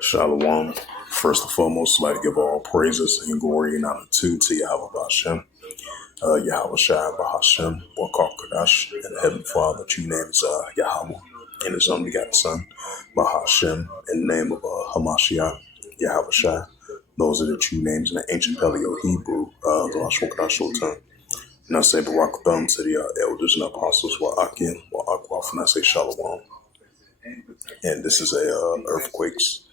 Shalom. First and foremost, I'd like to give all praises and glory and honor to Yahweh Bashem, Yahweh Shai Bahashem, Wakar Kadash, and the Heavenly Father, true name is Yahweh, and His only begotten Son, Bahashem, in the name of Hamashiach, Yahweh Shai. Those are the true names in the ancient Paleo Hebrew, the Lashon Kadash Sultan. And I say Barak Thumb to the elders and apostles, Wa'akin, Wa'akwaf, and I say Shalom. And this is earthquakes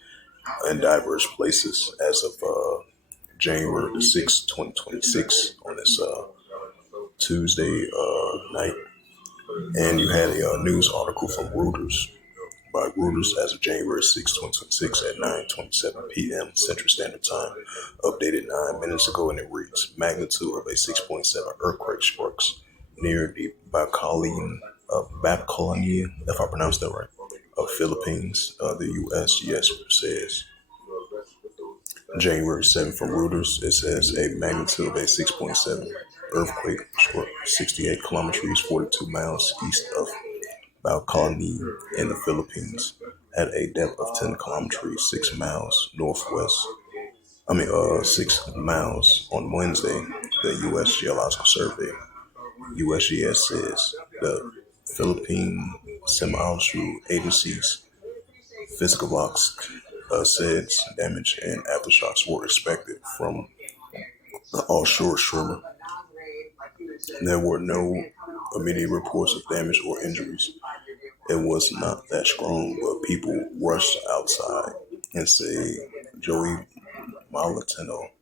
in diverse places as of January the 6th, 2026 on this Tuesday night. And you had a news article from Reuters by Reuters as of January 6, 2026 at 9:27 p.m. Central Standard Time, updated 9 minutes ago, and it reads, magnitude of a 6.7 earthquake strikes near the Bacalin, if I pronounced that right, of Philippines, the USGS says. January 7th from Reuters, it says a magnitude of a 6.7 earthquake struck 68 kilometers, 42 miles east of Bacalni in the Philippines at a depth of 10 kilometers, 6 miles northwest. 6 miles on Wednesday, the U.S. Geological Survey, USGS, says the Philippine Semi-Altitude Agency's physical box said damage and aftershocks were expected from the offshore tremor. There were no immediate reports of damage or injuries. It was not that strong, but people rushed outside and say Joey Malatino,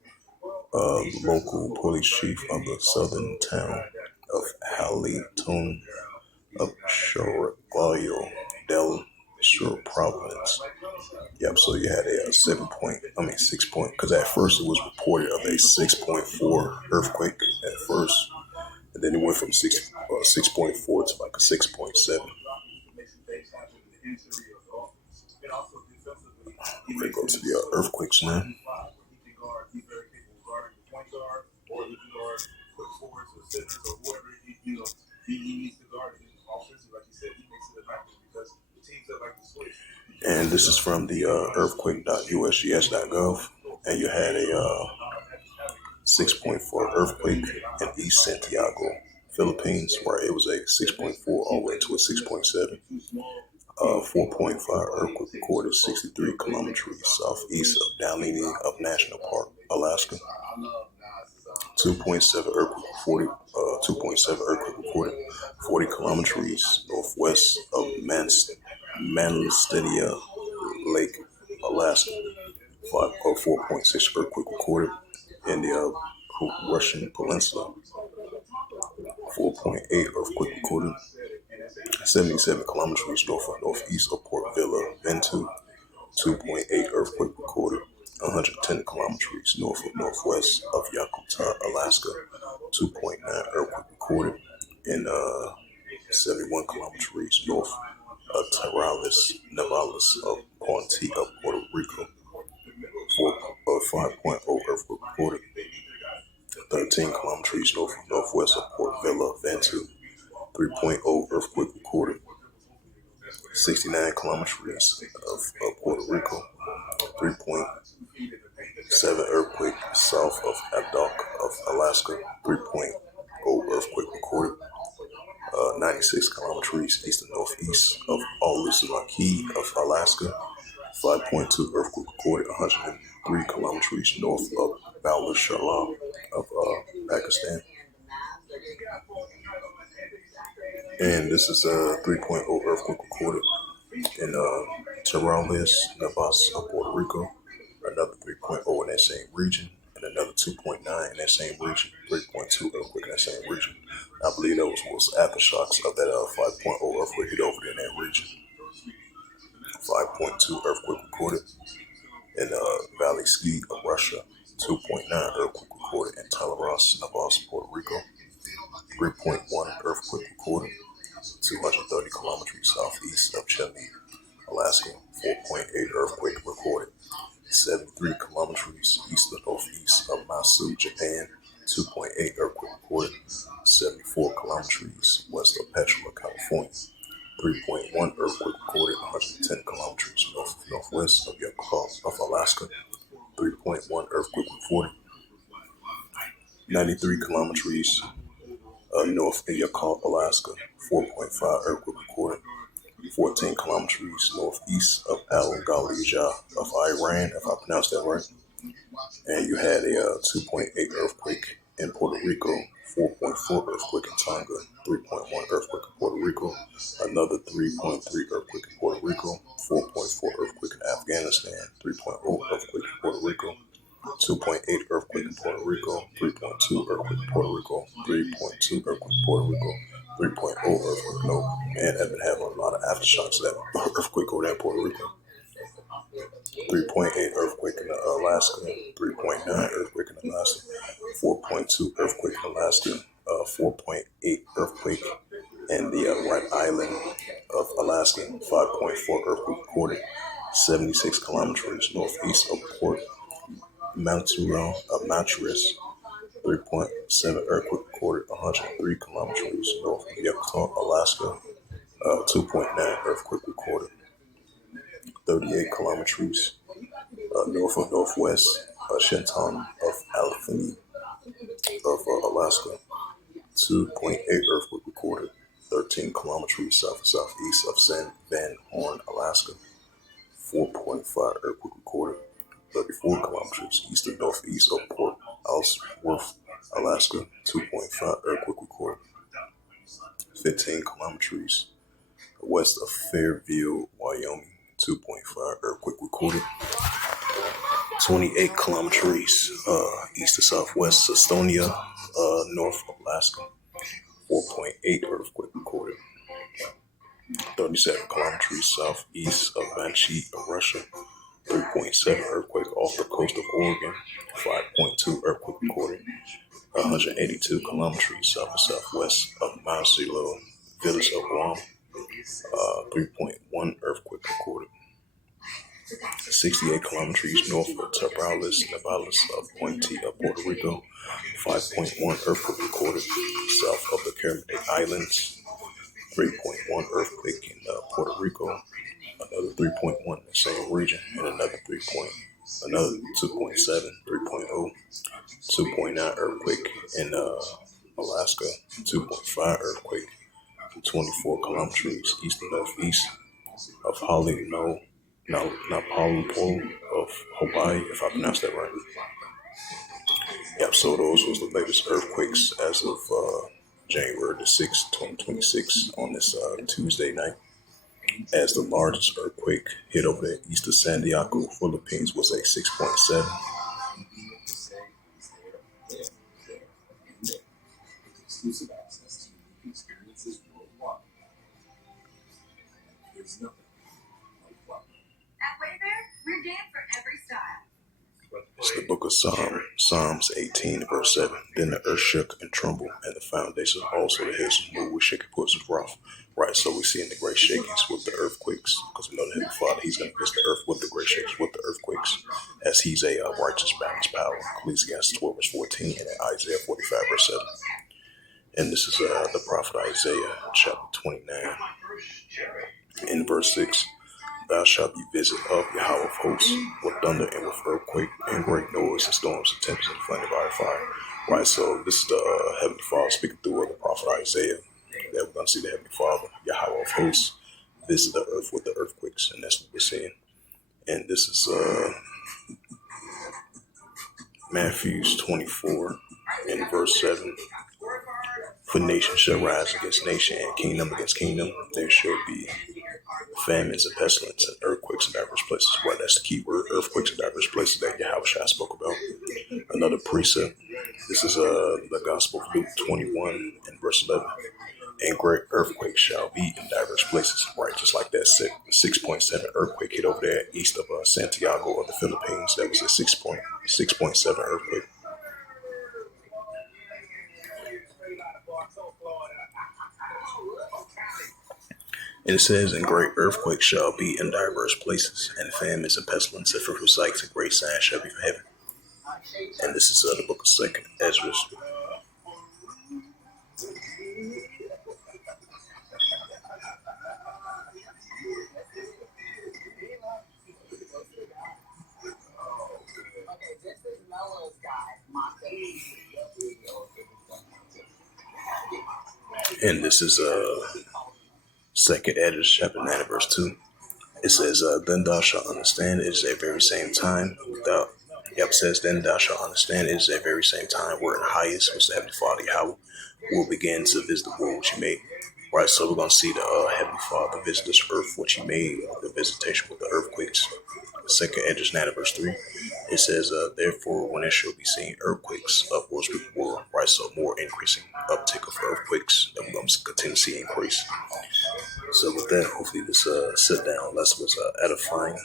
local police chief of the southern town of Halitun of Chorogallo del Sur province. Yep, so you had a 6 point, because at first it was reported of a 6.4 earthquake at first, and then it went from 6.4 to like a 6.7. We're going to go to the earthquakes now. And this is from the earthquake.usgs.gov, and you had a 6.4 earthquake in East Santiago, Philippines, where it was a 6.4 all the way to a 6.7. 4.5 earthquake recorded 63 kilometers southeast of Dahlonega of National Park, Alaska. 2.7 earthquake recorded 40 kilometers northwest of Manistenia Lake, Alaska. 4.6 earthquake recorded in the Russian Peninsula. 4.8 earthquake recorded 77 kilometers northeast of Port Vila, Ventu. 2.8 earthquake recorded 110 kilometers northwest of Yakutat, Alaska. 2.9 earthquake recorded in 71 kilometers north of Navalis of Ponte of Puerto Rico. 5.0 earthquake recorded 13 kilometers northwest of Port Vila, Ventu. 3.0 earthquake recorded 69 kilometers of Puerto Rico. 3.7 earthquake south of Abdock of Alaska. 3.0 earthquake recorded 96 kilometers east and northeast of Ulusonoki of Alaska. 5.2 earthquake recorded 103 kilometers north of Baluchistan of Pakistan. And this is a 3.0 earthquake recorded in Terrales, Navas of Puerto Rico. Another 3.0 in that same region, and another 2.9 in that same region. 3.2 earthquake in that same region. I believe those was aftershocks of that 5.0 earthquake hit over there in that region. 5.2 earthquake recorded in Valley Ski of Russia. 2.9 earthquake recorded in Talaras, Navas, Puerto Rico. 3.1 earthquake recorded 230 kilometers southeast of Chemney, Alaska. 4.8 earthquake recorded 73 kilometers east and northeast of Masu, Japan. 2.8 earthquake recorded 74 kilometers west of Petula, California. 3.1 earthquake recorded 110 kilometers northwest of Yakutat of Alaska. 3.1 earthquake recorded 93 kilometers north of Yakutat, Alaska. 4.5 earthquake recorded 14 kilometers northeast of Al-Ghalija of Iran, if I pronounced that right. And you had a 2.8 earthquake in Puerto Rico, 4.4 earthquake in Tonga, 3.1 earthquake in Puerto Rico, another 3.3 earthquake in Puerto Rico, 4.4 earthquake in Afghanistan, 3.0 earthquake in Puerto Rico, 2.8 earthquake in Puerto Rico, 3.2 earthquake in Puerto Rico, 3.2 earthquake in Puerto Rico, 3.0 earthquake. No, man, I've been having a lot of aftershocks of that earthquake over there in Puerto Rico. 3.8 earthquake in Alaska, 3.9 earthquake in Alaska, 4.2 earthquake in Alaska, 4.8 earthquake in the White Island of Alaska, 5.4 earthquake recorded 76 kilometers northeast of Port Mountaineers, 3.7 earthquake recorded 103 kilometers north of Yakutat, Alaska, 2.9 earthquake recorded 38 kilometers north of northwest Shenton of Alafini of Alaska. 2.8 earthquake recorded 13 kilometers south and southeast of San Van Horn, Alaska. 4.5 earthquake recorded 34 kilometers east and northeast of Port Ellsworth, Alaska. 2.5 earthquake recorded 15 kilometers west of Fairview, Wyoming. 2.5 earthquake recorded 28 kilometers east to southwest Estonia, north of Alaska. 4.8 earthquake recorded 37 kilometers southeast of Banshee, Russia. 3.7 earthquake off the coast of Oregon. 5.2 earthquake recorded 182 kilometers south and southwest of Mausilo, village of Guam. 3.1 earthquake recorded 68 kilometers north of Tabrales, Navales of Puente of Puerto Rico. 5.1 earthquake recorded south of the Kermadec Islands. 3.1 earthquake in Puerto Rico. Another 3.1 in the same region, and another 2.7, 3.0, 2.9 earthquake in Alaska. 2.5 earthquake 24 kilometers east and northeast of Naupalupo of Hawaii, if I pronounced that right. Yep, so those was the latest earthquakes as of January the 6th, 2026 on this Tuesday night. As the largest earthquake hit over the east of San Diego, Philippines was a 6.7. Exclusive access to experiences worldwide. There's nothing like fun. At Wayfair, we're game for every style. It's the book of Psalms 18, verse 7. Then the earth shook and trembled, and the foundations also the hills moved with shaky pulses of rough. Right, so we see in the great shakings with the earthquakes, because we know the Heavenly Father, He's going to visit the earth with the great shakings, with the earthquakes, as He's a righteous, balanced power. Ecclesiastes 12, verse 14, and Isaiah 45, verse 7. And this is the prophet Isaiah, chapter 29, in verse 6. Thou shalt be visited of Yahweh of hosts, with thunder and with earthquake, and great noise, and storms, and tempests, and flame of fire. Right, so this is the Heavenly Father speaking through the prophet Isaiah. That we're going to see the Heavenly Father, Yahweh of hosts, visit the earth with the earthquakes, and that's what we're seeing. And this is Matthew 24 in verse 7. For nation shall rise against nation, and kingdom against kingdom. There shall be famines and pestilence and earthquakes in diverse places. Right, that's the key word, earthquakes in diverse places that Yahweh spoke about. Another precept. This is the Gospel of Luke 21 and verse 11. And great earthquakes shall be in diverse places. Right, just like that 6.7 earthquake hit over there east of Santiago of the Philippines. That was a 6.7 earthquake. And it says, and great earthquakes shall be in diverse places, and famines and pestilence, and fearful sights and great signs shall be from heaven. And this is the book of 2nd Ezra, And this is Second Edge, chapter 9, verse 2. It says, then thou shalt understand it is a very same time without. Yep, it says, then thou shalt understand it is a very same time where in the highest was the Heavenly Father Yahweh will begin to visit the world which he made. Right, so we're going to see the Heavenly Father visit this earth which he made, the visitation with the earthquakes. Second Edge 9 verse 3. It says, therefore, when there shall be seen earthquakes, upwards with the world, right? So more increasing uptick of earthquakes that we're going to continue to see increase. So with that, hopefully this sit down lesson was edifying.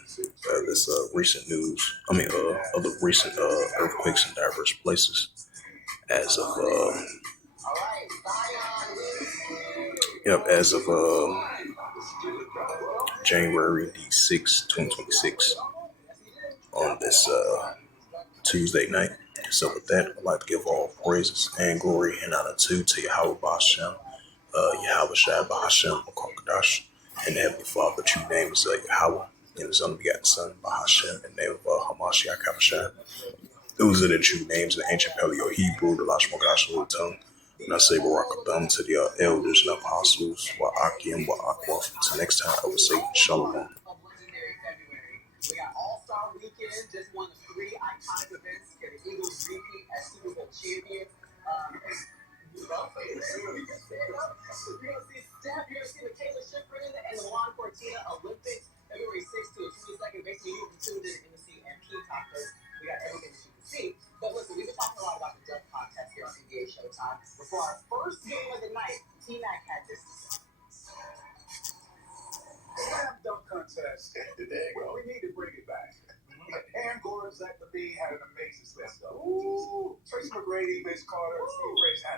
This recent news, of the recent earthquakes in diverse places. As of as of January the 6th, 2026, on this Tuesday night. So with that, I'd like to give all praises and glory and honor to Yahweh Ba'ashem, Yahweh Shai Ba'ashem, Makokadash, and the Heavenly Father. True name is Yahweh, and His unbegotten Son, Ba'ashem, and the name of Hamashiach Kabashai. Those are the true names in the ancient Paleo Hebrew, the Lashmogash Little Tongue. And I say Barak Abdam to the elders and apostles, Wa'akim, Wa'akwaf. Until next time, I would say Shalom. We got All-Star Weekend, just one of 3 iconic events. The Eagles repeat as Super Bowl champions. You're going to see Steph, you're going to see Michaela Schifrin and the Juan Cortina Olympics, February 6th to the 22nd. Basically, you can tune in to see and Peacock this. We got everything that you can see. But listen, we've been talking a lot about the dunk contest here on NBA Showtime. Before our first game of the night, T-Mac had this to say. Slam dunk contest. There you go. We need to bring it back. And Gordon Zach Levine had an amazing semester. Ooh, Tracy McGrady, Vince Carter, Steve Rich had a